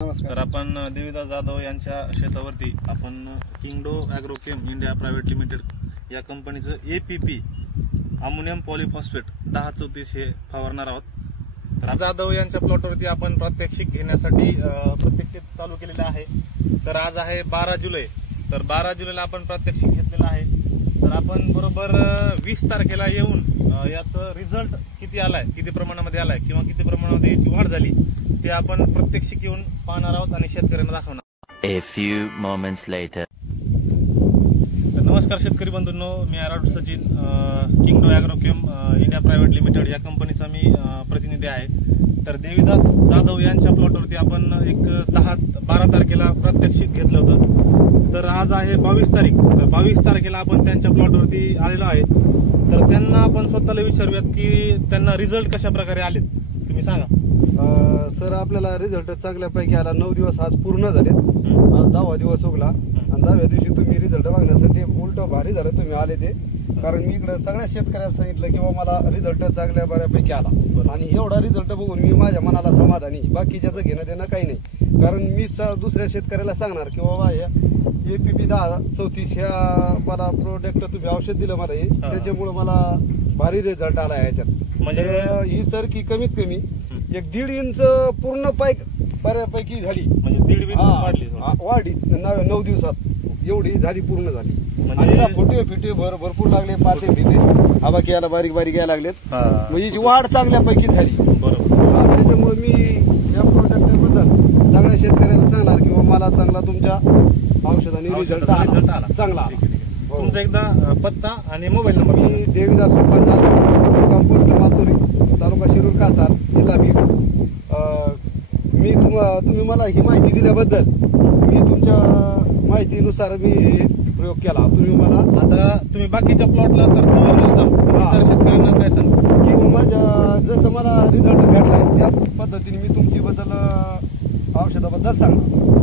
तर आपण देविदास जाधव यांच्या शेतावरती आपण किंगडो ॲग्रोकेम इंडिया प्रायव्हेट लिमिटेड या कंपनीचं APP अमोनियम पॉलिफॉस्फेट 1034 हे फवारणार आहोत। तर जाधव यांच्या प्लॉटवरती आपण प्रात्यक्षिक घेण्यासाठी प्रत्यक्षिक चालू केलेले आहे। तर आज आहे 12 जुलै। तर 12 जुलैला आपण प्रात्यक्षिक घेतलेलं आहे। तर आपण बरोबर 20 तारखेला येऊन याचं रिझल्ट किती आलाय, किती प्रमाणामध्ये आलाय किंवा किती प्रमाणामध्ये याची वाढ झाली ते आपण प्रत्यक्षिक येऊन पाहणार आहोत आणि शेतकऱ्यांना दाखवणार। A few moments later. तर नमस्कार शेतकरी बंधूंनो, मी आराडू सचिन, किंगडो ॲग्रोकेम इंडिया प्रायव्हेट लिमिटेड या कंपनीचा मी प्रतिनिधी आहे। तर देविदास जाधव यांच्या प्लॉटवरती आपण एक 12 तारखेला प्रात्यक्षिक घेतलं होतं। तर आज आहे 22 तारीख। तर 22 तारखेला आपण त्यांच्या प्लॉटवरती आलेलो आहे। तर त्यांना आपण स्वतःला विचारूयात की त्यांना रिझल्ट कशा प्रकारे आले, तुम्ही सांगा। सर, आपल्याला रिझल्ट चांगल्यापैकी आला। 9 दिवस आज पूर्ण झाले, आज 10वा दिवस उगला आणि 10व्या दिवशी तुम्ही रिझल्ट बघण्यासाठी उलट भारी झालं तुम्ही आले ते। कारण मी इकडे सगळ्या शेतकऱ्यांना सांगितलं की मला रिझल्ट चांगल्या बऱ्यापैकी आला आणि एवढा रिझल्ट बघून मी माझ्या मनाला समाधानी, बाकीच्याचं घेणं देणं काही नाही। कारण मी दुसऱ्या शेतकऱ्याला सांगणार की बाबा या APP 1034 ह्या मला प्रोडक्ट तुम्ही औषध दिलं मला हे, त्याच्यामुळे मला भारी रिझल्ट आला याच्यात। म्हणजे ही सर की कमीत कमी 1.5 इंच पूर्ण पाईक बऱ्यापैकी झाली, म्हणजे 1.5 वाढली 9 दिवसात एवढी झाली, पूर्ण झाली। आणि फोटे फिटे भरपूर लागले, पाते फिटे आबा की याला बारीक बारीक यायला लागलेत, म्हणजे हिची वाढ चांगल्यापैकी झाली। बरोबर, त्याच्यामुळे मी या प्रोडक्ट बद्दल सगळ्या शेतकऱ्याला सांगणार की मला चांगला तुमच्या औषधाने रिझल्ट आला चांगला। तुमचा एकदा पत्ता आणि मोबाईल नंबर। मी देविदास जाधव, पोस्ट मातुरी, तालुका शिरूर, कासार, जिल्हा बीड। तुम्ही मला ही माहिती दिल्याबद्दल मी तुमच्या माहितीनुसार मी प्रयोग केला। तुम्ही मला आता तुम्ही बाकीच्या प्लॉटला तर शेतकऱ्यांना काय सांग की माझ्या जसं मला रिझल्ट भेटलाय त्या पद्धतीने मी तुमची बद्दल औषधाबद्दल सांगणार।